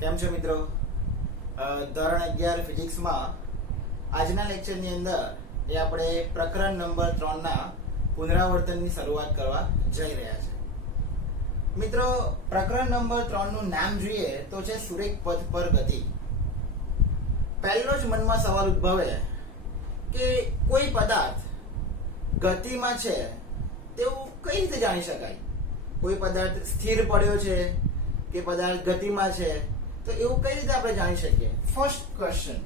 કેમ છો મિત્રો? ધોરણ 11 ફિઝિક્સમાં આજના લેક્ચરની અંદર એ આપણે પ્રકરણ નંબર 3 ના પુનરાવર્તનની શરૂઆત કરવા જઈ રહ્યા છે. મિત્રો, પ્રકરણ નંબર 3 નું નામ જોઈએ તો છે સુરેખ પથ પર ગતિ. પહેલો જ મનમાં સવાલ ઉદ્ભવે કે કોઈ પદાર્થ ગતિમાં છે તેવું કઈ રીતે જાણી શકાય? કોઈ પદાર્થ સ્થિર પડ્યો છે કે પદાર્થ ગતિમાં છે, તો એવું કઈ રીતે આપણે જાણી શકીએ? ફર્સ્ટ ક્વેશ્ચન,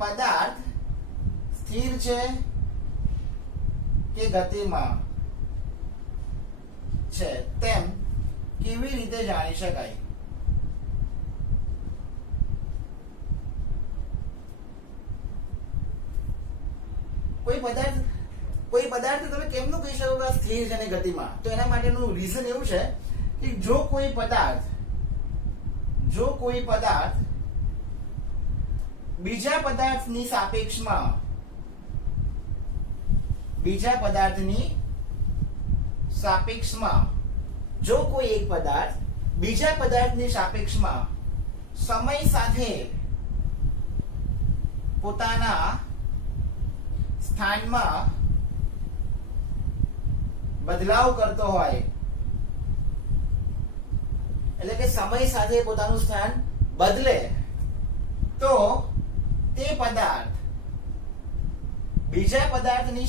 પદાર્થ સ્થિર છે કે ગતિમાં છે તેમ કેવી રીતે જાણી શકાય? કોઈ પદાર્થ તમે કેમનું કહી શકો કે સ્થિર છે અને ગતિમાં? તો એના માટેનું રીઝન એવું છે કે જો કોઈ પદાર્થ બીજા પદાર્થની સાપેક્ષમાં જો કોઈ એક પદાર્થ બીજા પદાર્થની સાપેક્ષમાં સમય સાથે પોતાના સ્થાનમાં બદલાવ કરતો હોય, એટલે કે સમય સાથે પોતાનું સ્થાન બદલે, તો તે પદાર્થ બીજા પદાર્થની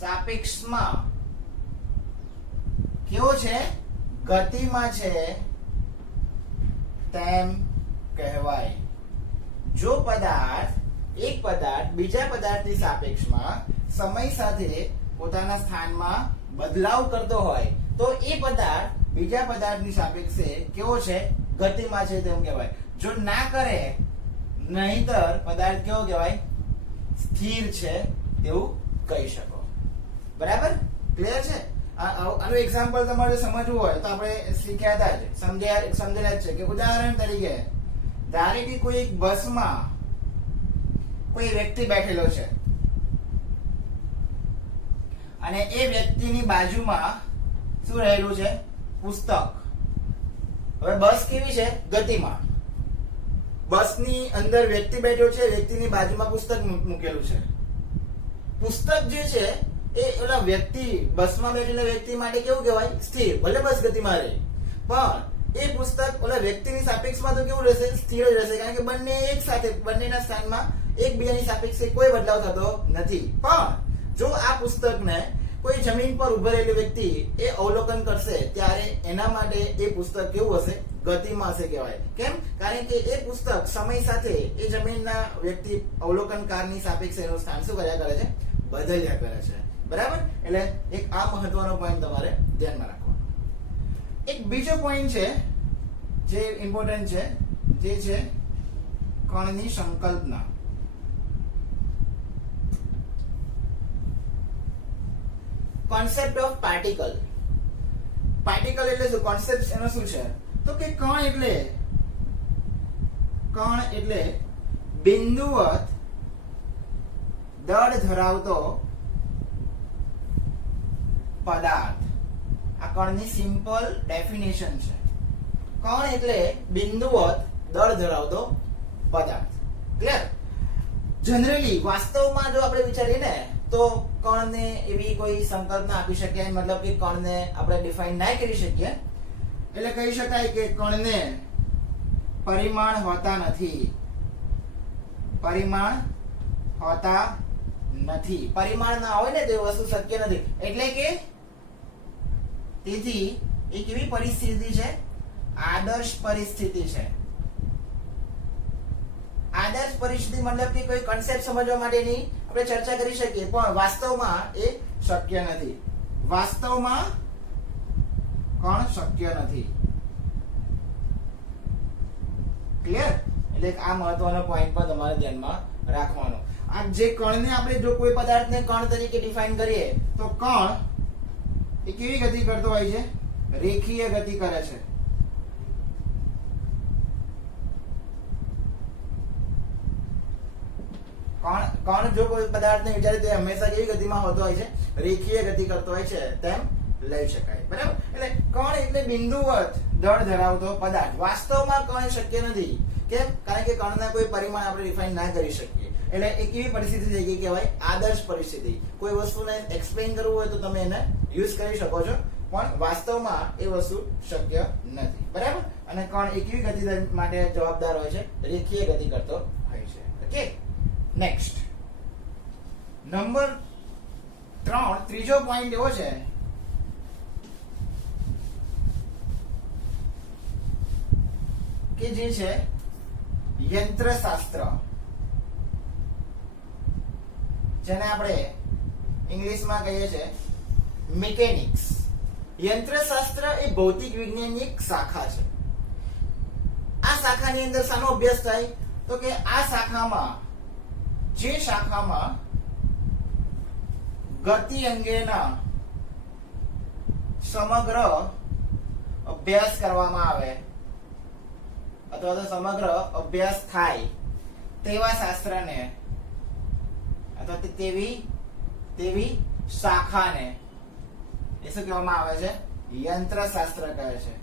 સાપેક્ષમાં કેવો છે? ગતિમાં છે તેમ કહેવાય. જો એક પદાર્થ બીજા પદાર્થની સાપેક્ષમાં સમય સાથે પોતાના સ્થાનમાં બદલાવ કરતો હોય તો એ પદાર્થ બીજા પદાર્થની સાપેક્ષે કેવો છે? ગતિમાં છે તેમ કહેવાય. જો ના કરે, નહીંતર પદાર્થ કેવો કહેવાય? સ્થિર છે તેવું કહી શકો. બરાબર? ક્લિયર છે? આનું એક્ઝામ્પલ તમારે સમજવું હોય તો આપણે શીખ્યા હતા જ, સમજેલા જ છે કે ઉદાહરણ તરીકે ધારે કે કોઈ એક બસમાં કોઈ વ્યક્તિ બેઠેલો છે અને એ વ્યક્તિની બાજુમાં શું રહેલું છે? પુસ્તક. હવે બસ કેવી છે? ગતિમાં. બસની અંદર વ્યક્તિ બેઠો છે, વ્યક્તિની બાજુમાં પુસ્તક મૂકેલું છે. પુસ્તક જે છે એ ઓલા વ્યક્તિ, બસમાં બેઠેલા વ્યક્તિ માટે કેવું કહેવાય? સ્થિર. ભલે બસ ગતિમાં રહે, પણ એ પુસ્તક ઓલા વ્યક્તિની સાપેક્ષમાં તો કેવું રહેશે? સ્થિર જ રહેશે, કારણ કે બંને એક સાથે, બંનેના સ્થાનમાં એકબીજાની સાપેક્ષે કોઈ બદલાવ થતો નથી. પણ જો આ પુસ્તકને કોઈ જમીન પર ઉભો રહેલો વ્યક્તિ એ અવલોકન કરશે, ત્યારે એના માટે એ પુસ્તક કેવું હશે? ગતિમાં હશે કહેવાય. કેમ? કારણ કે એ પુસ્તક સમય સાથે એ જમીનના વ્યક્તિ અવલોકનકારની સાપેક્ષે એનું સ્થાન શું કર્યા કરે છે? બદલ્યા કરે છે. બરાબર? એટલે એક આ મહત્વનો પોઈન્ટ તમારે ધ્યાનમાં રાખવાનો. એક બીજો પોઈન્ટ છે જે ઇમ્પોર્ટન્ટ છે, જે છે કણની સંકલ્પના. Concept of particle. પાર્ટિકલ એટલે શું? કોન્સેપ્ટ એનો શું છે? તો કે કણ એટલે બિંદુવત દળ ધરાવતો પદાર્થ. આ કણની સિમ્પલ ડેફિનેશન છે. કણ એટલે બિંદુવત દળ ધરાવતો પદાર્થ. ક્લિયર? જનરલી વાસ્તવમાં જો આપણે વિચારીએ ને તો કણને એવી કોઈ સંકલ્પના આપી શકીએ, મતલબ કે કણને આપણે ડિફાઇન ના કરી શકીએ. એટલે કહી શકાય કે કણને પરિમાણ હોતા નથી. પરિમાણ ના હોય ને તો એ વસ્તુ શક્ય નથી. એટલે કે તેથી એ કેવી પરિસ્થિતિ છે? આદર્શ પરિસ્થિતિ છે. આદર્શ પરિસ્થિતિ મતલબ કે કોઈ કન્સેપ્ટ સમજવા માટેની આપણે ચર્ચા કરી શકીએ, પણ વાસ્તવમાં એ શક્ય નથી. વાસ્તવમાં કણ શક્ય નથી. ક્લિયર? એટલે આ મહત્વનો પોઈન્ટ પણ તમારે ધ્યાનમાં રાખવાનો. આ જે કણને આપણે જો કોઈ પદાર્થને કણ તરીકે ડિફાઇન કરીએ તો કણ એ કેવી ગતિ કરતો હોય છે? રેખીય ગતિ કરે છે. કણ જો કોઈ પદાર્થને વિચારે તો હંમેશા કેવી ગતિમાં હોતો હોય છે? રેખીય ગતિ કરતો હોય છે તેમ લઈ શકાય. બરાબર? એટલે કણ એટલે બિંદુવત દળ ધરાવતો પદાર્થ. વાસ્તવમાં કણ શક્ય નથી. કેમ? કારણ કે કણના કોઈ પરિમાણ આપણે ડિફાઇન ના કરી શકીએ. એટલે એક એવી પરિસ્થિતિ થઈ ગઈ કહેવાય આદર્શ પરિસ્થિતિ. કોઈ વસ્તુને એક્સપ્લેન કરવું હોય તો તમે એને યુઝ કરી શકો છો, પણ વાસ્તવમાં એ વસ્તુ શક્ય નથી. બરાબર? અને કણ એક એવી ગતિ માટે જવાબદાર હોય છે, રેખીય ગતિ કરતો હોય છે. ઓકે, નેક્સ્ટ નંબર 3, ત્રીજો પોઈન્ટ એવો છે કે જે છે યંત્રશાસ્ત્ર, જેને આપણે ઇંગ્લિશમાં કહીએ છીએ મિકેનિક્સ. યંત્રશાસ્ત્ર એ ભૌતિક વિજ્ઞાનની એક શાખા છે. આ શાખાની અંદર શાનો અભ્યાસ થાય? તો કે આ શાખામાં ગતિ અંગેના સમગ્ર અભ્યાસ કરવામાં આવે અથવા તો સમગ્ર અભ્યાસ થાય તેવા શાસ્ત્રને અથવા તેવી શાખાને એ શું કહેવામાં આવે છે? યંત્રશાસ્ત્ર કહે છે.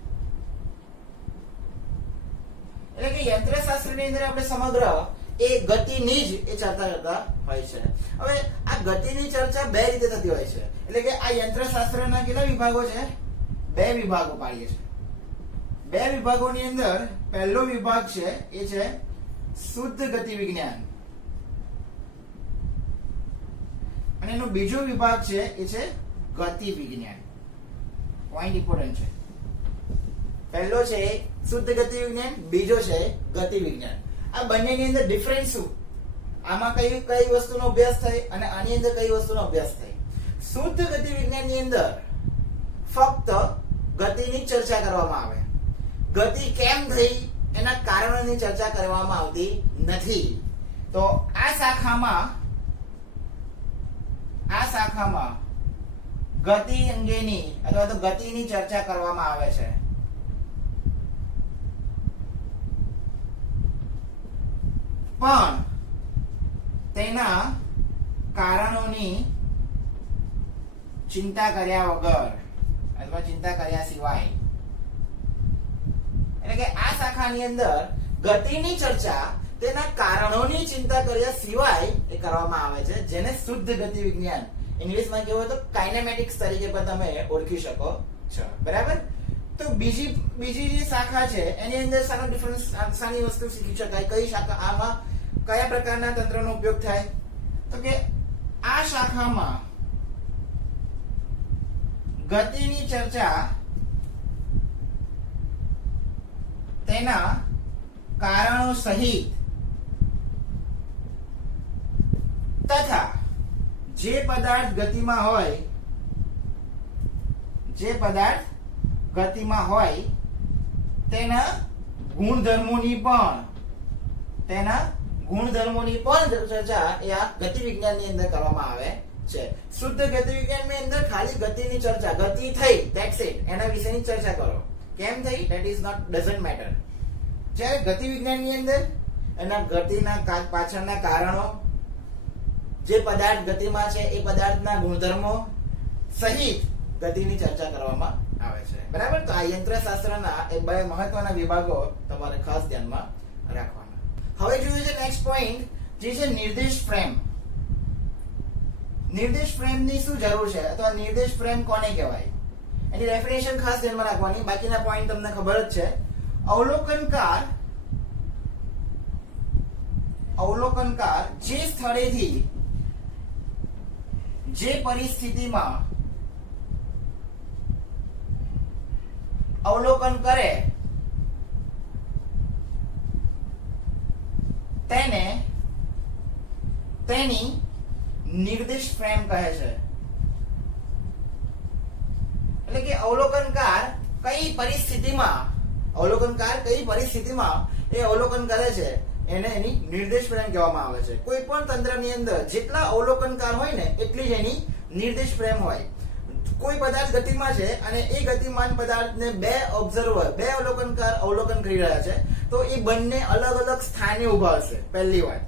એટલે કે યંત્રશાસ્ત્રની અંદર આપણે સમગ્ર એ ગતિની જ એ ચર્ચા કરતા હોય છે. હવે આ ગતિની ચર્ચા બે રીતે થતી હોય છે. એટલે કે આ યંત્રશાસ્ત્રના કેટલા વિભાગો છે? 2 વિભાગો પાડીએ છીએ. 2 વિભાગોની અંદર પહેલો વિભાગ છે એ છે શુદ્ધ ગતિ વિજ્ઞાન, અને એનો બીજો વિભાગ છે એ છે ગતિ વિજ્ઞાન. પોઈન્ટ ઇમ્પોર્ટન્ટ છે. પહેલો છે શુદ્ધ ગતિ વિજ્ઞાન, બીજો છે ગતિ વિજ્ઞાન. આ બંનેની અંદર ડિફરન્સ શું? આમાં કઈ વસ્તુનો અભ્યાસ થાય અને આની અંદર કઈ વસ્તુનો અભ્યાસ થાય? શુદ્ધ ગતિ વિજ્ઞાનની અંદર ફક્ત ગતિની ચર્ચા કરવામાં આવે. ગતિ કેમ થઈ એના કારણોની ચર્ચા કરવામાં આવતી નથી. તો આ શાખામાં ગતિ અંગેની અથવા તો ગતિની ચર્ચા કરવામાં આવે છે. પણ તેના કારણોની ચિંતા કર્યા વગર અથવા ચિંતા કર્યા સિવાય. એટલે કે આ શાખાની અંદર ગતિની ચર્ચા તેના કારણોની ચિંતા કર્યા સિવાય એ કરવામાં આવે છે, જેને શુદ્ધ ગતિ વિજ્ઞાન ઇંગ્લિશમાં કહેવું તો કાઇનેમેટિક્સ તરીકે પણ તમે ઓળખી શકો છો. બરાબર? તો બીજી જે શાખા છે એની અંદર શાનો ડિફરન્સ, શાની વસ્તુ શીખી શકાય? કઈ શાખા, આમાં કયા પ્રકારના તંત્રનો ઉપયોગ થાય? તો કે આ શાખામાં ગતિની ચર્ચા તેના કારણો સહિત તથા જે પદાર્થ ગતિમાં હોય તેના ગુણધર્મોની પણ ચર્ચા એ આ ગતિ વિજ્ઞાનની અંદર કરવામાં આવે છે. શુદ્ધ ગતિ વિજ્ઞાનની અંદર ખાલી ગતિની ચર્ચા, ગતિ થઈ ધેટ્સ ઇટ, એના વિશેની ચર્ચા કરો. કેમ થઈ that is not doesn't matter. જ્યારે ગતિ વિજ્ઞાનની અંદર એના ગતિના પાછળના કારણો, જે પદાર્થ ગતિમાં છે એ પદાર્થના ગુણધર્મો સહિત ગતિની ચર્ચા કરવામાં આવે છે. બરાબર? તો આ યંત્રશાસ્ત્રના એ 2 મહત્વના વિભાગો તમારે ખાસ ધ્યાનમાં રાખવાના. હવે જોઈએ છે નેક્સ્ટ પોઈન્ટ, જે છે નિર્દેશ ફ્રેમ. નિર્દેશ ફ્રેમની શું જરૂર છે અથવા નિર્દેશ ફ્રેમ કોને કહેવાય? એની ડેફિનેશન ખાસ ધ્યાનમાં રાખવાની. બાકીના પોઈન્ટ તમને ખબર જ છે. અવલોકનકાર જે સ્થળેથી જે પરિસ્થિતિમાં અવલોકન કરે તેને તેની નિર્દેશ ફ્રેમ કહે છે. એટલે કે અવલોકનકાર કઈ પરિસ્થિતિમાં એ અવલોકન કરે છે એને એની નિર્દેશ ફ્રેમ કહેવામાં આવે છે. કોઈ પણ તંત્રની અંદર જેટલા અવલોકનકાર હોય ને એટલી જ એની નિર્દેશ ફ્રેમ હોય. કોઈ પદાર્થ ગતિમાં છે અને એ ગતિમાન પદાર્થને 2 ઓબ્ઝર્વર, 2 અવલોકનકાર અવલોકન કરી રહ્યા છે, તો એ બંને અલગ અલગ સ્થાને ઉભા હશે. પહેલી વાત,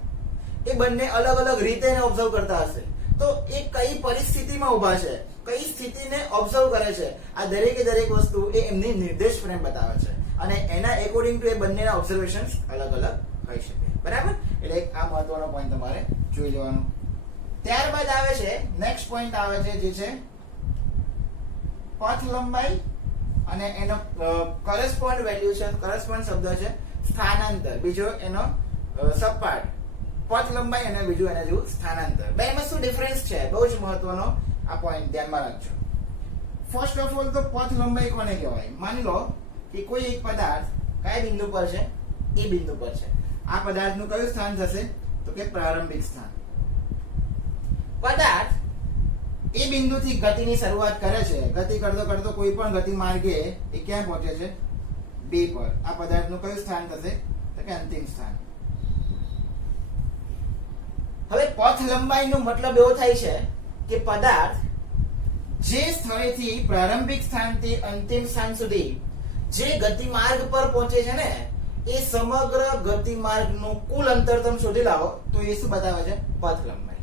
એ બંને અલગ અલગ રીતે એને ઓબ્ઝર્વ કરતા હશે. તો એ કઈ પરિસ્થિતિમાં ઊભા છે, કઈ સ્થિતિને ઓબ્ઝર્વ કરે છે, આ દરેકે દરેક વસ્તુ એ એમની નિર્દેશ ફ્રેમ બતાવે છે અને એના એકોર્ડિંગ ટુ એ બંનેના ઓબ્ઝર્વેશન્સ અલગ અલગ હોઈ શકે. બરાબર? એટલે આ મહત્વનો પોઈન્ટ તમારે જોઈ લેવાનો. ત્યારબાદ આવે છે નેક્સ્ટ પોઈન્ટ આવે છે જે છે પથ લંબાઈ અને એનો કરસ્પોન્ડ વેલ્યુ છે, કરસ્પોન્ડ શબ્દ છે સ્થાનાંતર, બીજો એનો સબપાર્ટ પથ લંબાઈ અને બીજું એના જેવું સ્થાનાંતર. બેમાં શું ડિફરન્સ છે? બહુ જ મહત્વનો આ પોઈન્ટ ધ્યાનમાં રાખજો. ફર્સ્ટ ઓફ ઓલ તો પથ લંબાઈ કોને કહેવાય? માની લો કે કોઈ એક પદાર્થ કયા બિંદુ પર છે? એ બિંદુ પર છે. આ પદાર્થનું કયું સ્થાન થશે? તો કે પ્રારંભિક સ્થાન. પદાર્થ એ બિંદુથી ગતિની શરૂઆત કરે છે. ગતિ કરતો કરતો કોઈ પણ ગતિ માર્ગે એ ક્યાં પહોંચે છે? બી પર. આ પદાર્થનું કયું સ્થાન થશે? તો કે અંતિમ સ્થાન. હવે પથ લંબાઈનો મતલબ એવો થાય છે કે પદાર્થ જે સ્થળેથી પ્રારંભિક સ્થાનથી અંતિમ સ્થાન સુધી જે ગતિમાર્ગ પર પહોંચે છે ને, એ સમગ્ર ગતિમાર્ગનું કુલ અંતર તમે શોધી લાવો તો એ શું બતાવે છે? પથ લંબાઈ.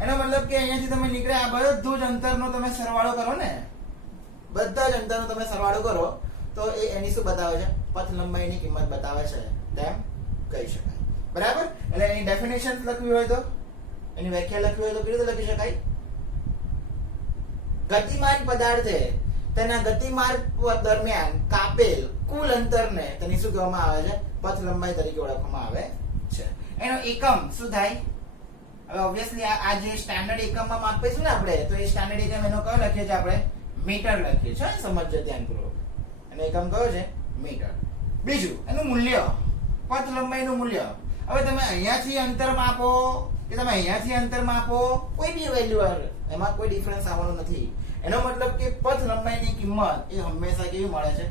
એનો મતલબ કે અહીંયાથી તમે નીકળ્યા આ બધું જ અંતરનો તમે સરવાળો કરો ને, બધા જ અંતરનો તમે સરવાળો કરો તો એ એની શું બતાવે છે? પથ લંબાઈની કિંમત બતાવે છે તેમ કહી શકાય. બરાબર? એટલે એની ડેફિનેશન લખવી હોય તો, એની વ્યાખ્યા લખવી હોય તો કેવી રીતે લખી શકાય? ગતિમાન પદાર્થે તેના ગતિમાર્ગ દરમિયાન કાપેલ કુલ અંતરને તેની શું કહેવામાં આવે છે? પથ લંબાઈ તરીકે ઓળખવામાં આવે છે. એનો એકમ શું થાય? હવે ઓબ્વિયસલી આ જે સ્ટાન્ડર્ડ એકમમાં માપીશું ને આપણે, તો એ સ્ટાન્ડર્ડ એકમ એનો કયો લખીએ છીએ આપણે? મીટર લખીએ છીએ. સમજજો ધ્યાનપૂર્વક. એનો એકમ કયો છે? મીટર. બીજું એનું મૂલ્ય, પથ લંબાઈનું મૂલ્ય. હવે તમે અહીંયાથી અંતર માપો કે તમે અહીંયાથી અંતર માપો, કોઈ બી વેલ્યુ આવે એમાં કોઈ ડિફરન્સ આવવાનો નથી. એનો મતલબ કે પથ લંબાઈની કિંમત એ હંમેશા કેવી મળે છે?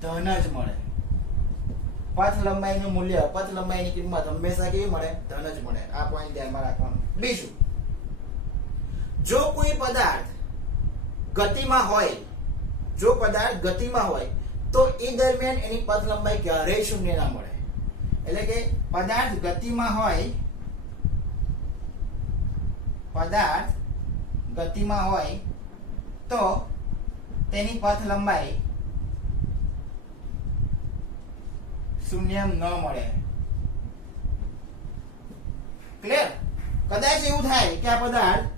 ધન જ મળે. પથ લંબાઈનું મૂલ્ય, પથ લંબાઈની કિંમત હંમેશા કેવી મળે? ધન જ મળે. આ પોઈન્ટ ધ્યાનમાં રાખવાનું. બીજું, જો કોઈ પદાર્થ ગતિમાં હોય, જો પદાર્થ ગતિમાં હોય તો એ દરમિયાન એની પથ લંબાઈ ક્યારેય શૂન્ય ના મળે. એટલે કે પદાર્થ ગતિમાં હોય, પદાર્થ ગતિમાં હોય તો તેની પથ લંબાઈ શૂન્ય ન મળે. ક્લિયર? કદાચ એવું થાય કે આ પદાર્થ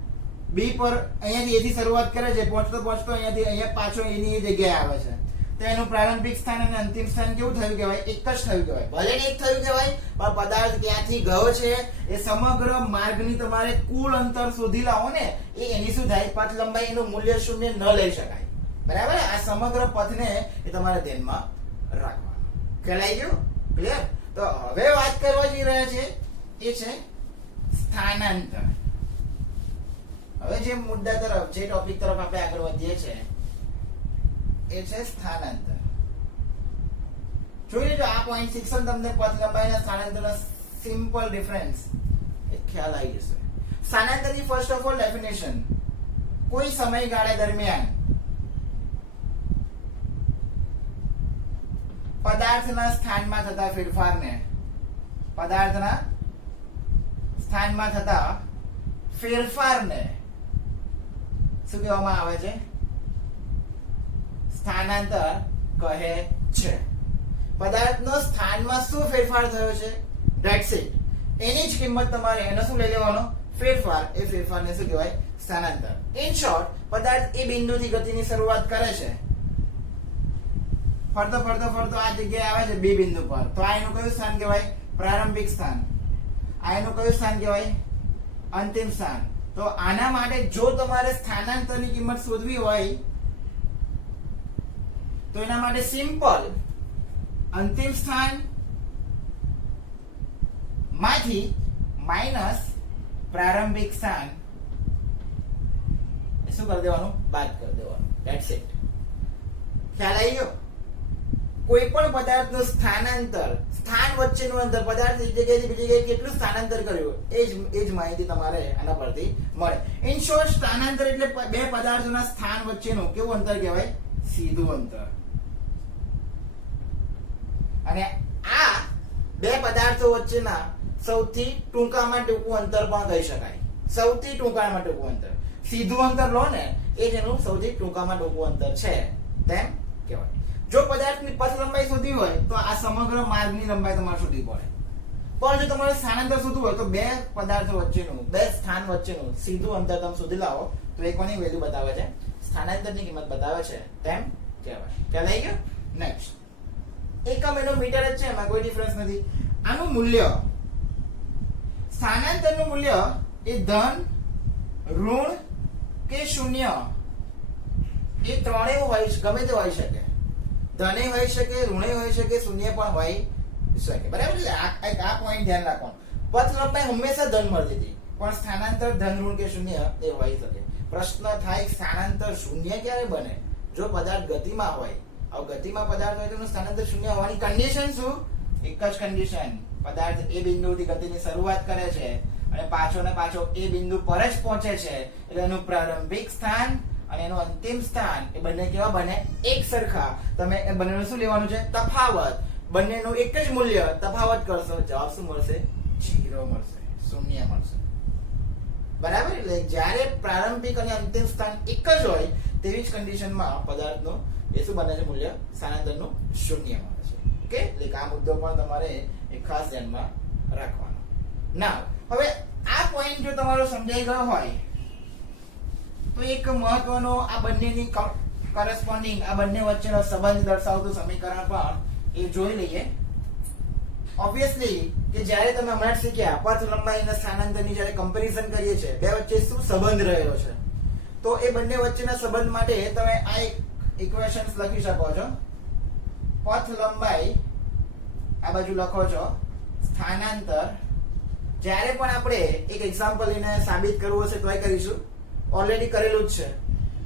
બી પર અહીંયાથી એથી શરૂઆત કરે છે, પહોંચતો પહોંચતો અહીંયાથી અહીંયા પાછો એની જગ્યાએ આવે છે, તો એનું પ્રારંભિક સ્થાન અને અંતિમ સ્થાન કેવું થયું કહેવાય? એક જ થયું કહેવાય. ભલે ને એક થયું કહેવાય, પણ પદાર્થ ક્યાંથી ગયો છે એ સમગ્ર માર્ગની તમારે કુલ અંતર શોધી લાવો ને, એ એની શું થાય? પથ લંબાઈ એનું મૂલ્ય શૂન્ય ન લઈ શકાય. બરાબર? આ સમગ્ર પથને એ તમારે ધ્યાનમાં રાખવાનું. ખ્યાલ ગયો? ક્લિયર? તો હવે વાત કરવા જઈ રહ્યા છે એ છે સ્થાનાંતર. હવે જે મુદ્દા તરફ, જે ટોપિક તરફ આપણે આગળ વધીએ છીએ એ છે સ્થાનાંતર. જોઈ લેજો આ પોઈન્ટ શિક્ષણ તમને પથ લંબાઈ અને સ્થાનાંતરનો સિમ્પલ ડિફરન્સ એ ખ્યાલ આવી જશે. સ્થાનાંતરની ફર્સ્ટ ઓફ ઓલ ડેફિનેશન, કોઈ સમયગાળા દરમિયાન પદાર્થના સ્થાનમાં થતા ફેરફારને, પદાર્થના સ્થાનમાં થતા ફેરફારને શું કહેવામાં આવે છે? સ્થાનાંતર કહે છે. પદાર્થનો સ્થાનમાં શું ફેરફાર થયો છે? That's it. એની જ કિંમત તમારે એનો શું લઈ લેવાનો? ફેરફાર. એ ફેરફારને શું કહેવાય? સ્થાનાંતર. ઇન શોર્ટ, પદાર્થ એ બિંદુથી ગતિની શરૂઆત કરે છે, ફરતો ફરતો ફરતો આ જગ્યાએ આવે છે બી બિંદુ પર, તો આ એનું કયું સ્થાન કહેવાય? પ્રારંભિક સ્થાન. આ એનું કયું સ્થાન કહેવાય? અંતિમ સ્થાન. તો આના માટે જો તમારે સ્થાનાંતરની કિંમત શોધવી હોય તો એના માટે સિમ્પલ અંતિમ સ્થાન માંથી માઇનસ પ્રારંભિક સ્થાન શું કરી દેવાનું? બાદ કરી દેવાનું. That's it. ખ્યાલ આવી ગયો? કોઈ પણ પદાર્થનું સ્થાનાંતર, સ્થાન વચ્ચેનું અંતર, પદાર્થ એક જગ્યાએથી બીજી જગ્યાએ કેટલું સ્થાનાંતર કર્યું એ જ માહિતી તમારે આના પરથી મળે. ઇન શોર્ટ, સ્થાનાંતર એટલે બે પદાર્થોના સ્થાન વચ્ચેનું કેવું અંતર કહેવાય? સીધું અંતર. અને આ બે પદાર્થો વચ્ચેના સૌથી ટૂંકામાં ટૂંકું અંતર પણ કહી શકાય. સૌથી ટૂંકામાં ટૂંકું અંતર. સીધું અંતર લો ને એ જ એનું સૌથી ટૂંકામાં ટૂંકું અંતર છે તેમ કહેવાય. જો પદાર્થની પથ લંબાઈ શોધવી હોય તો આ સમગ્ર માર્ગની લંબાઈ તમારે શોધવી પડે. પણ જો તમારે સ્થાનાંતર શોધવું હોય તો બે પદાર્થો વચ્ચેનું, બે સ્થાન વચ્ચેનું સીધું અંતર તમે શોધી લાવો તો એ કોની વેલ્યુ બતાવે છે? સ્થાનાંતરની કિંમત બતાવે છે તેમ કહેવાય. ખ્યાલ આવી ગયો? નેક્સ્ટ, એકમ એનો મીટર જ છે, એમાં કોઈ ડિફરન્સ નથી. આનું મૂલ્ય, સ્થાનાંતરનું મૂલ્ય એ ધન, ઋણ કે શૂન્ય એ ત્રણેય હોય, ગમે તે હોઈ શકે. ધને હોઈ શકે, ઋણે હોઈ શકે, શૂન્ય પણ હોઈ શકે. બરાબર છે? આ પોઈન્ટ ધ્યાન રાખવાનું. પથ લંબાઈ હંમેશા ધન મળતી હતી, પણ સ્થાનાંતર ધન, ઋણ કે શૂન્ય એ હોઈ શકે. પ્રશ્ન થાય સ્થાનાંતર શૂન્ય ક્યારે બને? જો પદાર્થ ગતિમાં હોય. હવે ગતિમાં પદાર્થ હોય તો એનું સ્થાનાંતર શૂન્ય હોવાની કન્ડિશન શું? એક જ કન્ડિશન, પદાર્થ એ બિંદુથી ગતિની શરૂઆત કરે છે અને પાછો ને પાછો એ બિંદુ પર જ પહોંચે છે, એટલે એનું પ્રારંભિક સ્થાન અને એનું અંતિમ સ્થાન એ બંને કેવા બને? એક સરખા. તમે એ બંનેનું શું લેવાનું છે? તફાવત. બંનેનું એક જ મૂલ્ય, તફાવત કરશો, જવાબ શું મળશે? 0 મળશે, શૂન્ય મળશે. બરાબર? એટલે જ્યારે પ્રારંભિક અને અંતિમ સ્થાન એક જ હોય તેવી જ કન્ડિશનમાં પદાર્થનું એ શું બને છે? મૂલ્ય સ્થાનાંતરનું શૂન્ય મળે છે. ઓકે? એટલે આ મુદ્દો પણ તમારે એક ખાસ ધ્યાનમાં રાખવાનો. ના, હવે આ પોઈન્ટ જો તમારો સમજાઈ ગયો હોય તો એક મહત્વનો આ બંનેની કરસ્પોન્ડિંગ, આ બંને વચ્ચેનો સંબંધ દર્શાવતું સમીકરણ પણ એ જોઈ લઈએ. ઓબ્વિયસલી કે જ્યારે તમે હમણાં જ શીખ્યા પથ લંબાઈ અને સ્થાનાંતરની જ્યારે કમ્પેરિઝન કરીએ છીએ, બે વચ્ચે શું સંબંધ રહેલો છે, તો એ બંને વચ્ચેના સંબંધ માટે તમે આ ઇક્વેશન્સ લખી શકો છો. પથ લંબાઈ આ બાજુ લખો છો, સ્થાનાંતર. જ્યારે પણ આપણે એક એક્ઝામ્પલ લઈને સાબિત કરવું હશે તોય કરીશું, ઓલરેડી કરેલું જ છે.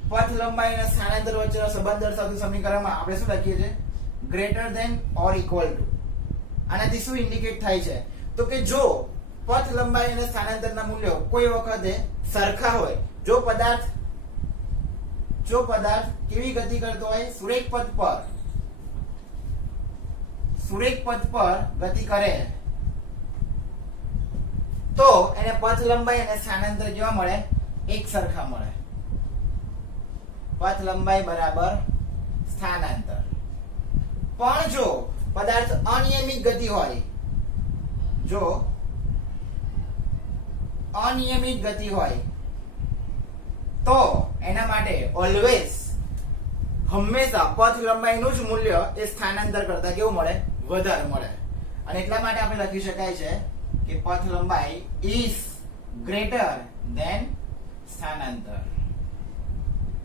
પથ લંબાઈ અને સ્થાનાંતર વચ્ચેનો સંબંધ દર્શાવતું સમીકરણમાં આપણે શું લખીએ છીએ? Greater than or equal to. આનાથી શું ઇન્ડિકેટ થાય છે? તો કે જો પથ લંબાઈ અને સ્થાનાંતરના મૂલ્યો કોઈ વખતે સરખા હોય, જો પદાર્થ કેવી ગતિ કરતો હોય? સુરેખ પથ પર ગતિ કરે તો એને પથ લંબાઈ અને સ્થાનાંતર કેવા મળે? એક સરખા મળે. પથ લંબાઈ બરાબર સ્થાનાંતર. પણ જો પદાર્થ અનિયમિત ગતિ હોય, જો અનિયમિત ગતિ હોય તો એના માટે ઓલવેઝ, હંમેશા પથ લંબાઈનું જ મૂલ્ય એ સ્થાનાંતર કરતા કેવું મળે? વધારે મળે. અને એટલા માટે આપણે લખી શકાય છે કે પથ લંબાઈ ઇઝ ગ્રેટર ધેન સ્થાનાંતર.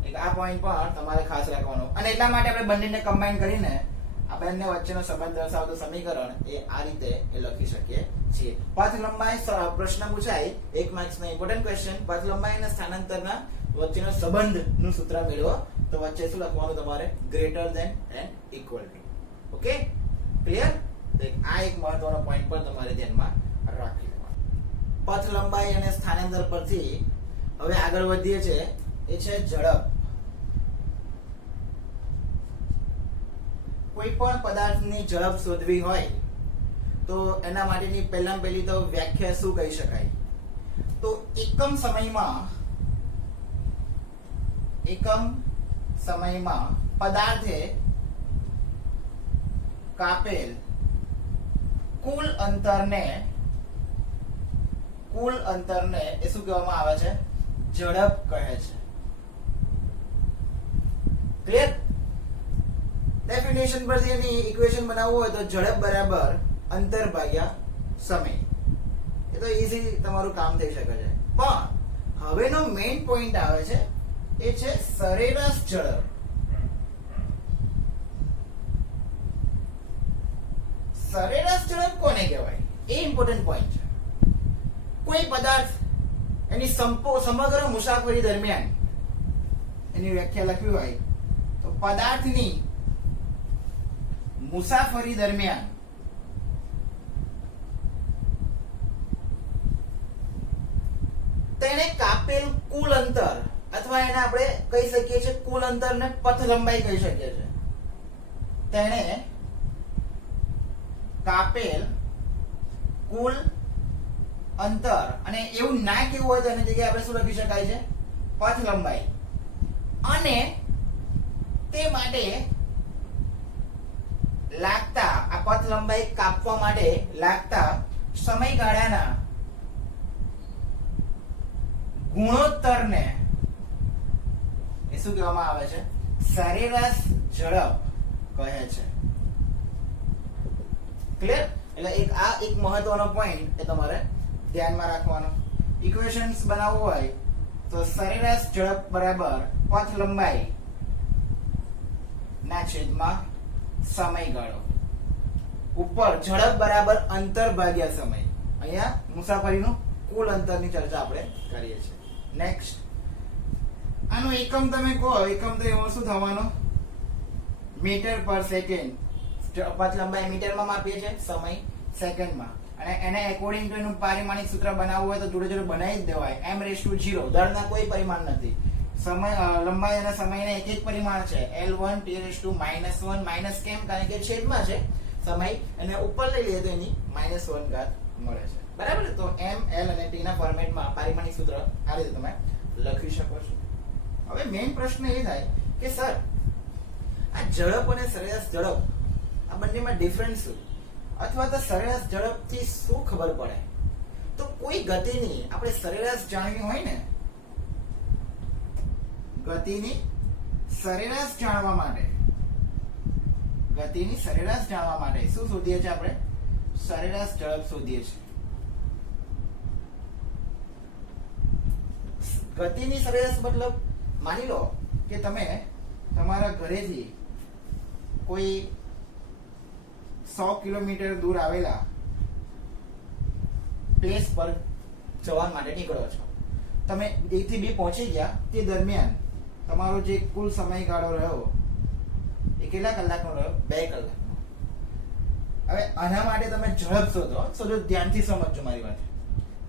એટલે આ પોઈન્ટ પર તમારે ખાસ રાખવાનો. અને એટલા માટે આપણે બંનેને કમ્બાઈન કરીને આ બંને વચ્ચેનો સંબંધ દર્શાવતું સમીકરણ એ આ રીતે એ લખી શકીએ છીએ. પથ લંબાઈ પ્રશ્ન પૂછાય, એક માર્ક્સનો ઇમ્પોર્ટન્ટ ક્વેશ્ચન, પથ લંબાઈ અને સ્થાનાંતરના વચ્ચેનો સંબંધનું સૂત્ર મેળવો તો વચ્ચે શું લખવાનું તમારે? Greater than and equal to. Okay? Clear? આ એક મહત્વનો પોઈન્ટ પર તમારે ધ્યાનમાં રાખી લેવાનું. પથ લંબાઈ અને સ્થાનાંતર પરથી હવે આગળ વધીએ છે એ છે ઝડપ. કોઈ પણ પદાર્થની ઝડપ શોધવી હોય તો એના માટેની પહેલી તો વ્યાખ્યા શું કહી શકાય? તો એકમ સમયમાં પદાર્થે કાપેલ કુલ અંતરને એ શું કહેવામાં આવે છે? ઝડપ કહે છે. ક્લિયર? ડેફિનેશન પરથી એની ઇક્વેશન બનાવવું હોય તો ઝડપ બરાબર અંતર ભાગ્યા સમય. એ તો ઈઝી તમારું કામ થઈ શકે છે. પણ હવેનો મેઇન પોઈન્ટ આવે છે એ છે સરેરાશ ઝડપ. સરેરાશ ઝડપ કોને કહેવાય? એ ઇમ્પોર્ટન્ટ પોઈન્ટ છે. કોઈ પદાર્થ એની સમગ્ર મુસાફરી દરમિયાન એની વ્યાખ્યા લખવી હોય તો પદાર્થની મુસાફરી દરમિયાન તેને કાપેલ કુલ અંતર, અથવા એને આપણે કહી શકીએ છીએ કુલ અંતરને પથ લંબાઈ કહી શકીએ છીએ. તેને કાપેલ કુલ અંતર, અને એવું ના કેવું હોય તો એની જગ્યાએ આપણે શું લખી શકાય છે? પથ લંબાઈ. અને તે માટે લાગતા આ પથ લંબાઈ કાપવા માટે લાગતા સમયગાળાના ગુણોત્તરને એ શું કહેવામાં આવે છે? સરેરાશ ઝડપ કહે છે. ક્લિયર? એટલે એક મહત્વનો પોઈન્ટ એ તમારે ધ્યાનમાં રાખવાનો. ઇક્વેશન્સ બનાવવું હોય તો સરેરાશ ઝડપ બરાબર પથ લંબાઈ ના છેદમાં સમયગાળો. ઉપર ઝડપ બરાબર અંતર ભાગ્યા સમય. અહીંયા મુસાફરીનું કુલ અંતરની ચર્ચા આપણે કરીએ છીએ. નેક્સ્ટ, આનો એકમ તમે કહો, એકમ તો એમાં શું થવાનો? મીટર પર સેકન્ડ. પથ લંબાઈ મીટરમાં માપીએ છીએ, સમય સેકન્ડમાં. અને એને એકોર્ડિંગ ટુ એનું પારિમાણિક સૂત્ર બનાવવું હોય તો જોડે જોડે બનાવી જ દેવાય. m/0. દળના કોઈ પરિમાણ નથી. સમય લંબાઈ અને સમયને એક એક પરિમાણ છે. L1 t−1 માઇનસ કેમ? કારણ કે છેદમાં છે સમય, અને ઉપર લઈ લઈએ તો એની -1 ઘાત મળે છે. બરાબર? તો m, l અને t ના ફોર્મેટમાં પારિમાણિક સૂત્ર આ રીતે તમે લખી શકો છો. હવે મેઇન પ્રશ્ન એ થાય કે સર આ ઝડપ અને સરેરાશ ઝડપ આ બંનેમાં ડિફરન્સ શું, અથવા તો સરેરાશ ઝડપથી શું ખબર પડે? તો કોઈ ગતિની આપણે સરેરાશ જાણવી હોય ને, ગતિની સરેરાશ જાણવા માટે, ગતિની સરેરાશ જાણવા માટે શું શોધીએ છીએ આપણે? સરેરાશ ઝડપ શોધીએ છીએ. ગતિની સરેરાશ મતલબ માની લો કે તમે તમારા ઘરેથી કોઈ 100 કિલોમીટર દૂર આવેલા પ્લેસ પર જવા માટે નીકળો છો. તમે A થી B પહોંચી ગયા, તે દરમિયાન તમારો જે કુલ સમયગાળો રહ્યો એ કેટલા કલાકનો રહ્યો? 2 કલાકનો. હવે આના માટે તમે ઝડપ શોધો. ધ્યાનથી સમજજો મારી વાત.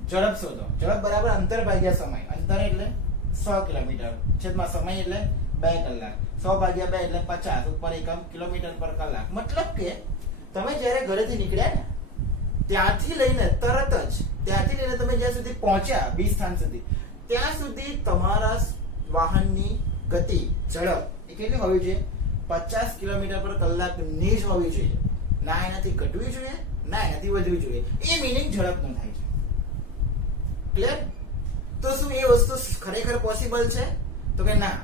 ઝડપ શોધો. ઝડપ બરાબર અંતર ભાગ્યા સમય. અંતર એટલે 100 કિલોમીટર છેદમાં સમય એટલે 2 કલાક. 100 ભાગ્યા 2 એટલે 50 ઉપર એકમ કિલોમીટર પર કલાક. મતલબ કે તમે જ્યારે ઘરેથી નીકળ્યા ને ત્યાંથી લઈને તરત જ ત્યાંથી લઈને તમે જ્યાં સુધી પહોંચ્યા B સ્થાન સુધી, ત્યાં સુધી તમારા વાહનની ગતિ ઝડપ એ કેટલી હોવી જોઈએ? 50 કિલોમીટર પર કલાકની જ હોવી જોઈએ. ના એનાથી ઘટવી જોઈએ, ના એનાથી વધવી જોઈએ. એ મિનિંગ ઝડપનો થાય છે. ક્લિયર? તો શું એ વસ્તુ ખરેખર પોસિબલ છે? તો કે ના.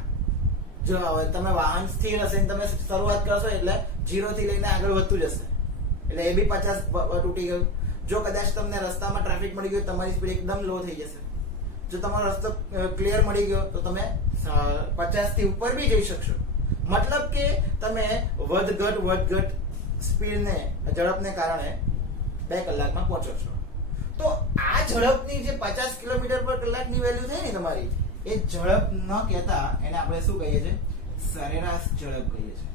જો હવે તમે વાહન સ્થિર હશે ને તમે શરૂઆત કરશો એટલે 0 થી લઈને આગળ વધતું જશે, એટલે એ બી 50 તૂટી ગયું. જો કદાચ તમને રસ્તામાં ટ્રાફિક મળી ગયો, તમારી સ્પીડ એકદમ લો થઈ જશે. જો તમારો રસ્તો ક્લિયર મળી ગયો તો તમે 50 થી ઉપર બી જઈ શકશો. મતલબ કે તમે વધઘટ સ્પીડને ઝડપને કારણે 2 કલાકમાં પહોંચો છો. તો આ ઝડપની જે 50 કિલોમીટર પર કલાકની વેલ્યુ થઈ ને તમારી, એ ઝડપ ન કહેતા એને આપણે શું કહીએ છીએ? સરેરાશ ઝડપ કહીએ છીએ.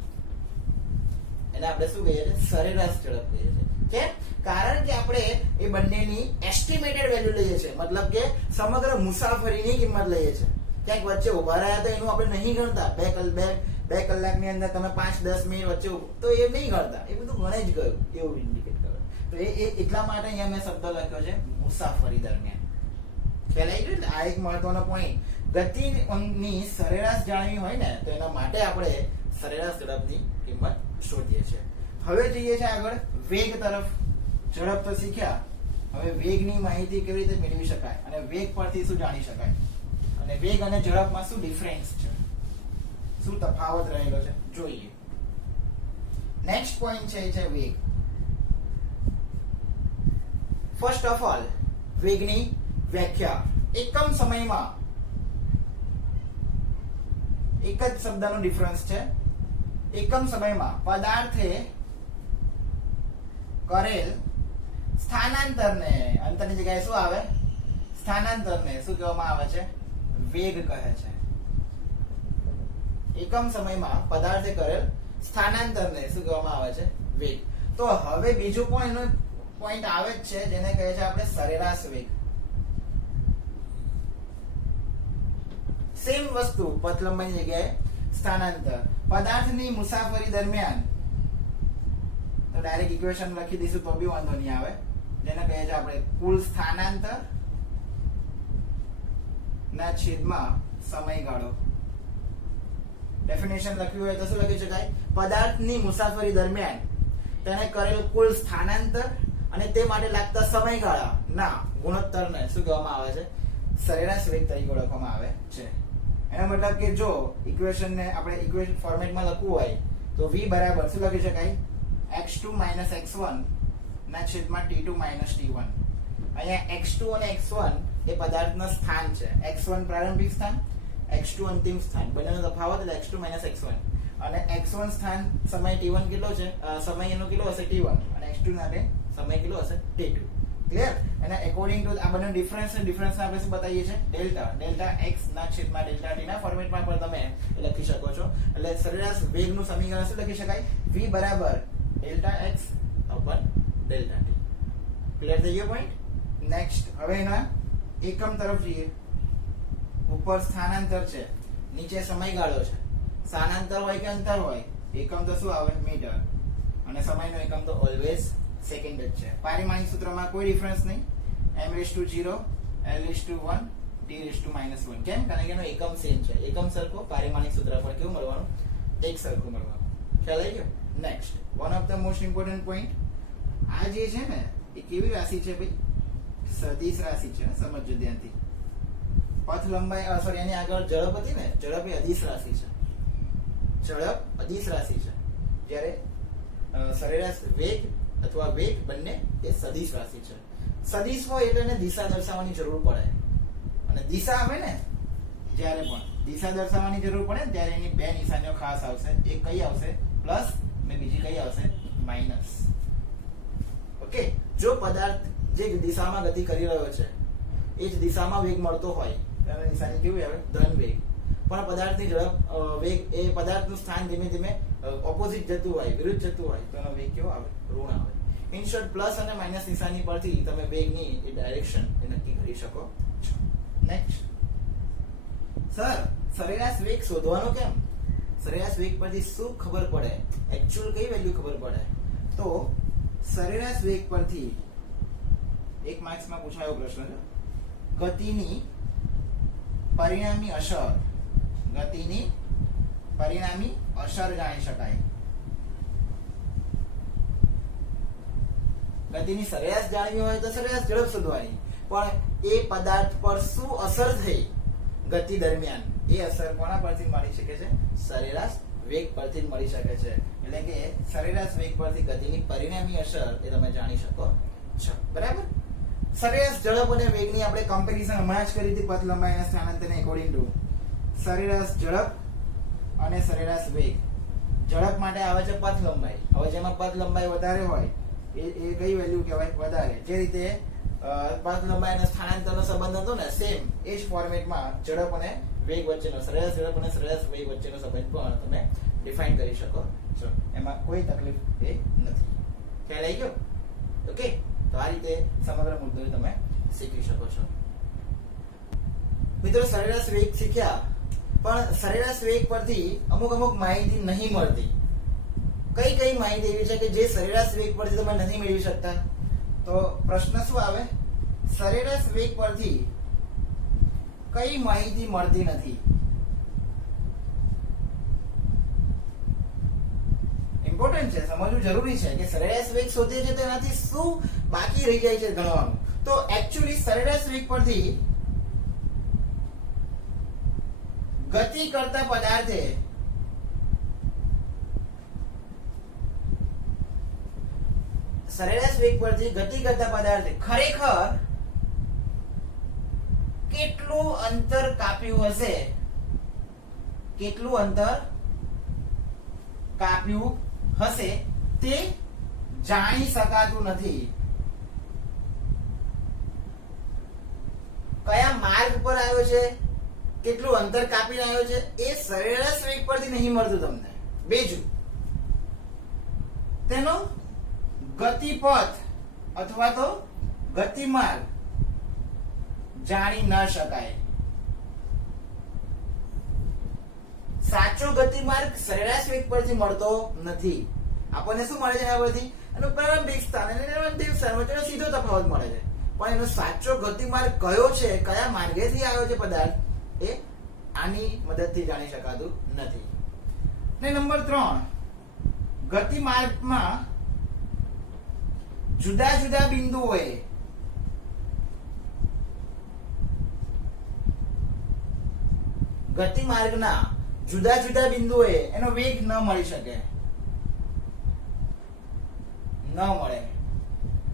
એને આપણે શું કહીએ છીએ? સરેરાશ ઝડપ કહીએ છીએ. કેમ? કારણ કે આપણે એ બંનેની એસ્ટિમેટેડ વેલ્યુ લઈએ છીએ. મતલબ કે સમગ્ર મુસાફરીની કિંમત લઈએ છીએ. ક્યાંક વચ્ચે ઉભા રહ્યા તો એનું આપણે નહીં ગણતા. 2 કલાકની અંદર તમે 5-10 મિનિટ વચ્ચે તો એ નહીં ગણતા. એ બધું ગણે જ ગયું એવું ઇન્ડિકેટ કરે. તો એ એટલા માટે અહીંયા મેં શબ્દ લખ્યો છે મુસાફરી દરમિયાન. ખ્યાલ આવી ગયો? આ એક મહત્વનો પોઈન્ટ. ગતિની સરેરાશ જાણવી હોય ને તો એના માટે આપણે સરેરાશ ઝડપની કિંમત શોધીએ છીએ. હવે જઈએ છીએ આગળ વેગ તરફ. ઝડપ તો શીખ્યા, હવે વેગની માહિતી કેવી રીતે મેળવી શકાય અને વેગ પરથી શું જાણી શકાય, અને વેગ અને ઝડપમાં શું ડિફરન્સ છે, શું તફાવત રહેલો છે જોઈએ. નેક્સ્ટ પોઈન્ટ છે એ છે વેગ. ફર્સ્ટ ઓફ ઓલ વેગની વ્યાખ્યા. એકમ સમયમાં એક જ શબ્દનો ડિફરન્સ છે. એકમ સમયમાં પદાર્થે કરેલ સ્થાનાંતરને, અંતરની જગ્યાએ શું આવે? સ્થાનાંતરને શું કહેવામાં આવે છે? વેગ કહે છે. એકમ સમયમાં પદાર્થે કરેલ સ્થાનાંતરને શું કહેવામાં આવે છે? વેગ. તો હવે બીજું પોઈન્ટ આવે જ છે જેને કહે છે આપણે સરેરાશ વેગ. સેમ વસ્તુ, પથ લંબાઈની જગ્યાએ સ્થાનાંતર. પદાર્થની મુસાફરી દરમિયાન તો ડાયરેક્ટ ઇક્વેશન લખી દઈશું તો બી વાંધો નહીં આવે. જેને કહે છે આપણે કુલ સ્થાનાંતર ના છેદમાં સમયગાળો. ડેફિનેશન લખ્યું હોય તો શું લખી શકાય? પદાર્થની મુસાફરી દરમિયાન તેને કરેલ કુલ સ્થાનાંતર અને તે માટે લાગતા સમયગાળા ના ગુણોત્તરને શું કહેવામાં આવે છે? સરેરાશ વેગ તરીકે ઓળખવામાં આવે છે. એનો મતલબ કે જો ઇક્વેશનને આપણે ઇક્વેશન ફોર્મેટમાં લખવું હોય તો v બરાબર શું લખી શકાય? x2 - x1 ના છેદમાં t2 - t1. અહીંયા x2 અને x1 એ પદાર્થના સ્થાન છે. x1 પ્રારંભિક સ્થાન, x2 અંતિમ સ્થાન. બંનેનો તફાવત એટલે x2 - x1. અને x1 સ્થાન સમય t1 કેટલો છે? સમય એનો કેટલો હશે? t1. અને x2 માટે સમય કેટલો હશે? t2. ક્લિયર? અને અકોર્ડિંગ ટુ આ બંને ડિફરન્સ આપણે શું બતાવીએ છીએ? ડેલ્ટા x ના છેદમાં ડેલ્ટા t ના ફોર્મેટમાં પણ તમે લખી શકો છો. એટલે સરેરાશ વેગનું સમીકરણ શું લખી શકાય? v બરાબર delta x upon delta t. Clear થઈ ગયો પોઈન્ટ? નેક્સ્ટ હવે એના એકમ તરફ જઈએ. ઉપર સ્થાનાંતર છે, નીચે સમયગાળો છે. સ્થાનાંતર હોય કે અંતર હોય, એકમ તો શું આવે? મીટર. અને સમયનો એકમ તો ઓલવેઝ સેકન્ડ જ છે. પારિમાણિક સૂત્રમાં કોઈ ડિફરન્સ નહીં. m⁻0 l⁻1 t⁻−1. કેમ? કારણ કે એનો એકમ સેમ છે. એકમ સરખો, પારિમાણિક સૂત્ર પર કેવું મળવાનું? એક સરખું મળવાનું. ખ્યાલ આવી ગયો? Next one of the most important point. આ જે છે ને એ કેવી રાશિ છે ભાઈ? સદિશ રાશિ છે. સમજજો ધ્યાનથી. પથ લંબાઈ સોરી એની આગળ ઝડપ હતી ને, ઝડપ એ અદિશ રાશિ છે. ઝડપ અદિશ રાશિ છે, જ્યારે સરેરાશ વેગ અથવા વેગ બંને એ સદિશ રાશિ છે. સદિશ હોય એટલે એને દિશા દર્શાવવાની જરૂર પડે. અને દિશા આવે ને જ્યારે પણ દિશા દર્શાવવાની જરૂર પડે ને ત્યારે એની બે નિશાનીઓ ખાસ આવશે. એક કઈ આવશે? પ્લસ, અને બીજી કઈ આવશે? માઇનસ. ઓકે? જો પદાર્થ જે દિશામાં ગતિ કરી રહ્યો છે એ જ દિશામાં વેગ મળતો હોય તો નિશાની કેવી આવે? ધન વેગ. પણ પદાર્થની ઝડપ વેગ એ પદાર્થનું સ્થાન ધીમે ધીમે ઓપોઝિટ જતું હોય, વિરુદ્ધ જતું હોય તો એનો વેગ કેવો આવે? ઋણ આવે. ઇન શોર્ટ પ્લસ અને માઇનસ નિશાની પરથી તમે વેગની એ ડાયરેક્શન એ નક્કી કરી શકો છો. નેક્સ્ટ સર, સરેરાશ વેગ શોધવાનો કેમ? સરેરાશ વેગ પરથી શું ખબર પડે? એક્ચ્યુઅલ કઈ વેલ્યુ ખબર પડે? તો સરેરાશ વેગ પરથી એક માર્ક્સમાં પૂછાયો પ્રશ્ન છે. ગતિની પરિણામી અસર, ગતિની પરિણામી અસર જાણી શકાય. ગતિની સરેરાશ જાણવી હોય તો સરેરાશ ઝડપ શોધવાની, પણ એ પદાર્થ પર શું અસર થઈ ગતિ દરમિયાન એ અસર કોના પરથી મળી શકે છે? સરેરાશ વેગ પરથી મળી શકે છે. એટલે કે સરેરાશ વેગ પરથી ગતિની પરિણામી અસર એ તમે જાણી શકો છો. બરાબર? સરેરાશ ઝડપ અને વેગની આપણે કમ્પેરિઝન હમણાં જ કરી હતી પથ લંબાઈ અને સ્થાનાંતરને એકોર્ડિંગ ટુ. સરેરાશ ઝડપ અને સરેરાશ વેગ. ઝડપ માટે આવે છે પથ લંબાઈ. હવે જેમાં પથ લંબાઈ વધારે હોય એ કઈ વેલ્યુ કહેવાય? વધારે. જે રીતે પથ લંબાઈ અને સ્થાનાંતરનો સંબંધ હતો ને, સેમ એ જ ફોર્મેટમાં ઝડપ અને વેગ વચ્ચેનો, સરેરાશ ઝડપ અને સરેરાશ વેગ વચ્ચેનો સંબંધ પણ તમે ડિફાઇન કરી શકો છો. એમાં કોઈ તકલીફ એ નથી. ખ્યાલ આવી ગયો? ઓકે? તો આ રીતે સમગ્ર મુદ્દો તમે શીખી શકો છો. મિત્રો, સરેરાશ વેગ શીખ્યા, પણ સરેરાશ વેગ પરથી અમુક માહિતી નહીં મળતી. કઈ માહિતી એવી છે કે જે સરેરાશ વેગ પરથી તમે નથી મેળવી શકતા? તો પ્રશ્ન શું આવે? સરેરાશ વેગ પરથી કઈ માહિતી મળતી નથી? ઇમ્પોર્ટન્ટ છે, સમજવું જરૂરી છે કે સરેરાશ વેગ શોધીએ છીએ તો એનાથી શું બાકી રહી જાય છે ગણવાનું. તો એકચ્યુઅલી સરેરાશ વેગ પરથી ગતિ કરતા પદાર્થે ખરેખર કેટલું અંતર કાપ્યું હશે, તે જાણી શકાતું નથી. કયા માર્ગ પર આવ્યો છે, કેટલું અંતર કાપીને આવ્યો છે, એ સરેરાશ વેગ પરથી નહીં મળતું તમને. બીજું, તેનો ગતિપથ અથવા તો ગતિમાર્ગ જાણી ન શકાય. સાચો ગતિમાર્ગ સરેરાશ વેગ પરથી મળતો નથી. આપણને શું મળે છે એના પરથી? એનું પ્રારંભિક સ્થાન અને અંતિમ સ્થાન વચ્ચેનો સીધો તફાવત મળે છે, પણ એનો સાચો ગતિમાર્ગ કયો છે, કયા માર્ગેથી આવ્યો છે પદાર્થ, એ આની મદદથી જાણી શકાતું નથી. ને નંબર 3, ગતિમાર્ગમાં જુદા જુદા બિંદુઓએ ગતિમાર્ગના જુદા જુદા બિંદુઓએ એનો વેગ ન મળી શકે, ન મળે.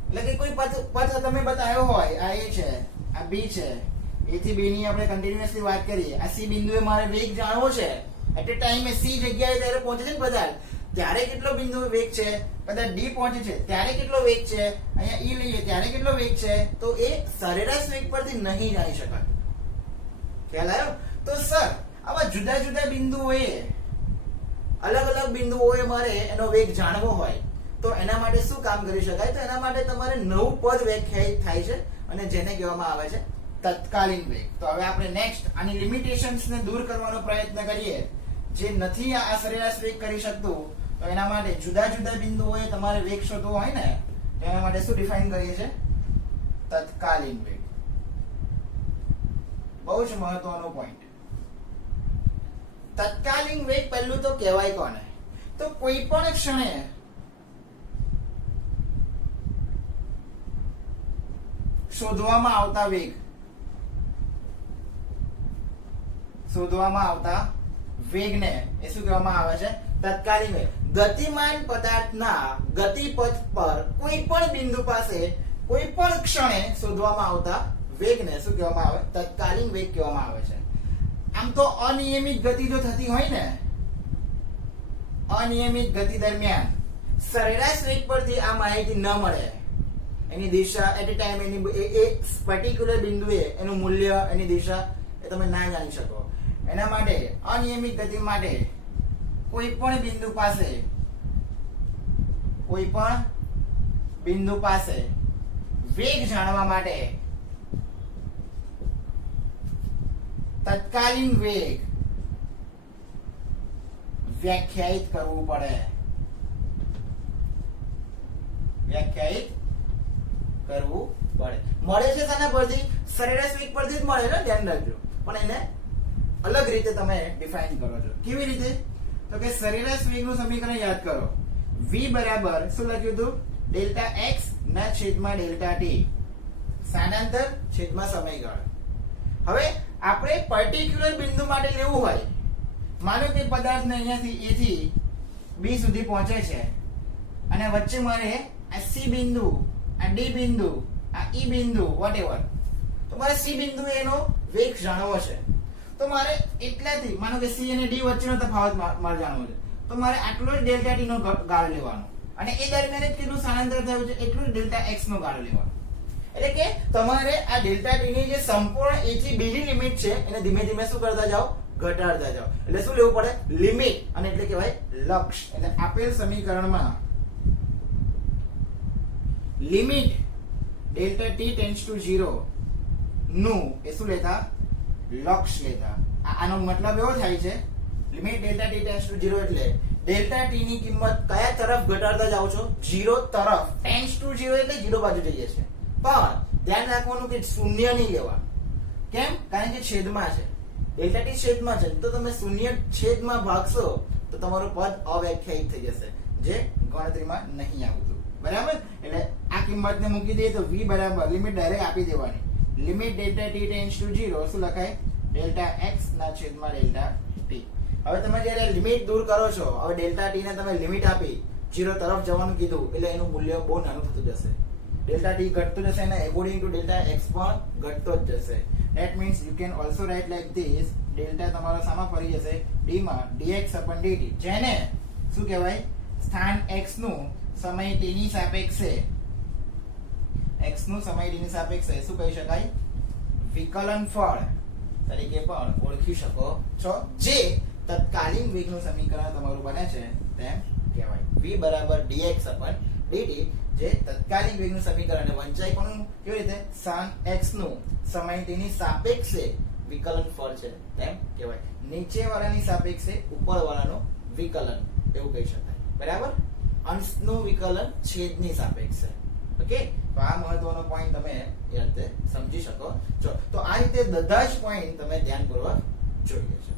એટલે કે કોઈ પથ તમે બતાવ્યો હોય, આ A છે, આ B છે, A થી B ની આપણે કન્ટિન્યુઅસલી વાત કરીએ, આ C બિંદુએ મારે વેગ જાણવો છે, એટ એ ટાઈમે C જગ્યાએ ત્યારે પહોંચે છે ને પદાર્થ, ત્યારે કેટલો બિંદુ વેગ છે, પદાર્થ D પહોંચે છે ત્યારે કેટલો વેગ છે, અહીંયા E લઈએ ત્યારે કેટલો વેગ છે, તો એ સરેરાશ વેગ પરથી નહીં જાણી શકાય. ખ્યાલ આવ્યો? તો સર આવા જુદા જુદા બિંદુઓએ અલગ અલગ બિંદુઓએ મારે એનો વેગ જાણવો હોય તો એના માટે શું કામ કરી શકાય? તો એના માટે તમારે નવું પદ વ્યાખ્યાયિત થાય છે અને જેને કહેવામાં આવે છે તત્કાલીન વેગ. તો હવે આપણે નેક્સ્ટ આની લિમિટેશન્સ ને દૂર કરવાનો પ્રયત્ન કરીએ. જે નથી આ સરેરાશ વેગ કરી શકતું, તો એના માટે જુદા જુદા બિંદુઓએ તમારે વેગ શોધવો હોય ને, એના માટે શું ડિફાઇન કરીએ છીએ? તત્કાલીન વેગ. બહુ જ મહત્વનો પોઈન્ટ. તત્કાલીન વેગ પહેલું તો કહેવાય કોને? તો કોઈ પણ ક્ષણે શોધવામાં આવતા વેગ, શોધવામાં આવતા વેગને એ શું કહેવામાં આવે છે? તત્કાલીન વેગ. ગતિમાન પદાર્થના ગતિપથ પર કોઈ પણ બિંદુ પાસે કોઈ પણ ક્ષણે શોધવામાં આવતા વેગને શું કહેવામાં આવે? તત્કાલીન વેગ કહેવામાં આવે છે. આમ તો અનિયમિત ગતિ જો થતી હોય ને, અનિયમિત ગતિ દરમિયાન સરેરાશ વેગ પરથી આ માહિતી ન મળે. એની દિશા એટ એ ટાઈમ એની એ પર્ટિક્યુલર બિંદુએ એનું મૂલ્ય, એની દિશા એ તમે ના જાણી શકો. એના માટે અનિયમિત ગતિ માટે કોઈ પણ બિંદુ પાસે, કોઈ પણ બિંદુ પાસે વેગ જાણવા માટે તત્કાલીન વેગ વ્યાખ્યાયિત કરવું પડે. વ્યાખ્યાયિત કરવું પડે. મળે છે શાના પરથી? સરેરાશ વેગ પરથી જ મળે ને, ધ્યાન રાખજો. પણ એને અલગ રીતે તમે ડિફાઇન કરો છો. કેવી રીતે? તો કે સરેરાશ વેગનું સમીકરણ યાદ કરો. v બરાબર શું લખ્યું હતું? ડેલ્ટા x ના છેદમાં ડેલ્ટા t, સ્થાનાંતર છેદમાં સમયગાળો. હવે આપણે પર્ટિક્યુલર બિંદુ માટે લેવું હોય, માનો કે પદાર્થને અહીંયાથી A થી B સુધી પહોંચે છે અને વચ્ચે મારે આ C બિંદુ, આ D બિંદુ, આ E બિંદુ વોટએવર, તો મારે C બિંદુ એનો વેગ જાણવો છે. તો મારે એટલાથી, માનો કે C અને D વચ્ચેનો તફાવત મારે જાણવો છે, તો મારે આટલો જ ડેલ્ટા t નો ગાળો લેવાનો અને એ દરમિયાન જ કેટલું સ્થાનાંતર થયું છે એટલું જ ડેલ્ટા x નો ગાળો લેવાનો. એટલે કે તમારે આ ડેલ્ટા t ની જે સંપૂર્ણ a થી b ની લિમિટ છે એને ધીમે ધીમે શું કરતા જાઓ? ઘટાડતા જાઓ. એટલે શું લેવું પડે? લિમિટ. અને એટલે કહેવાય લક્ષ. એટલે આપેલ સમીકરણમાં limit delta t tends to 0 નું એ શું લેતા? લક્ષ લેતા. આનો મતલબ એવો થાય છે, limit delta t tends to 0 એટલે ડેલ્ટા t ની કિંમત કયા તરફ ઘટાડતા જાઓ છો? 0 તરફ. ટેન્ડ્સ ટુ 0 એટલે 0 બાજુ જઈએ છે. પણ ધ્યાન રાખવાનું કે શૂન્ય નહીં લેવાનું. કેમ? કારણ કે છેદમાં છે, ડેલ્ટા t છેદમાં છે, તો તમે શૂન્ય છેદમાં ભાગશો તો તમારું પદ અવ્યાખ્યાયિત થઈ જશે, જે ગણતરીમાં નહીં આવતું. બરાબર? એટલે આ કિંમતને મૂકી દઈએ તો v બરાબર લિમિટ ડાયરેક્ટ આપી દેવાની. Limit delta t tends to 0 શું લખાય? ડેલ્ટા x ના છેદમાં ડેલ્ટા t. હવે તમે જ્યારે લિમિટ દૂર કરો છો, હવે ડેલ્ટા t ને તમે લિમિટ આપી 0 તરફ જવાનું કીધું, એટલે એનું મૂલ્ય બહુ નાનું થતું જશે. ડેલ્ટા t ઘટતો જશે અને અકોર્ડિંગ ટુ ડેલ્ટા x પણ ઘટતો જ જશે. That means you can also write like this. Delta તમારો સામા ફરી જશે d માં dx dt, જેને શું કહેવાય? સ્થાન x નું સમય t ની સાપેક્ષે, x નું સમય t ની સાપેક્ષે શું કહી શકાય? વિકલન ફળ તરીકે પણ ઓળખી શકો છો, જે તત્કાલીન વેગનું સમીકરણ તમારું બને છે તેમ કહેવાય. v બરાબર dx dt, જે તત્કાલીન વેગનું સમીકરણ. અને વંચાઈ પણ કેવી રીતે? સ્થાન x નું સમય t ની સાપેક્ષે વિકલન ફળ છે તેમ કહેવાય. નીચે વાળાની સાપેક્ષે ઉપર વાળાનું વિકલન એવું કહી શકાય. બરાબર? અંશનું વિકલન છેદની સાપેક્ષે. ઓકે, તો આ મહત્વનો પોઈન્ટ તમે એ રીતે સમજી શકો છો. તો આ રીતે બધા જ પોઈન્ટ તમે ધ્યાનપૂર્વક જોઈએ છે.